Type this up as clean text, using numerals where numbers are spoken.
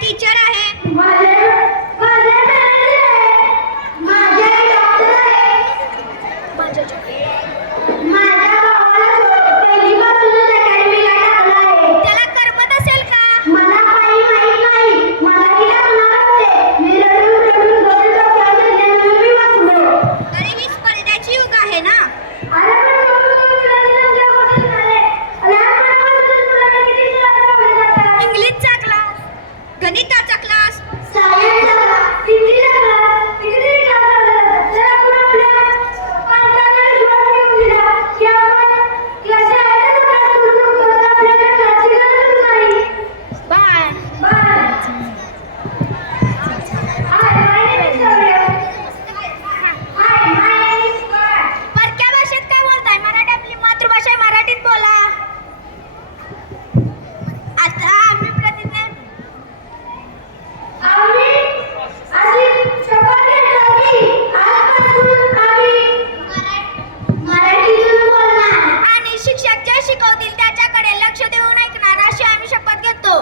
Teacher आहे? त्याला करमत असेल का? अरे ही स्पर्धाची युग आहे ना. इंग्लिशचा क्लास, गणिताचा क्लास, परक्या भाषेत काय बोलताय? मराठी आपली मातृभाषा आहे, मराठीत बोला. आता आम्ही प्रतिज्ञा आणि शिक्षक जे शिकवतील त्याच्याकडे लक्ष देऊन ऐकणार अशी आम्ही शपथ घेतो.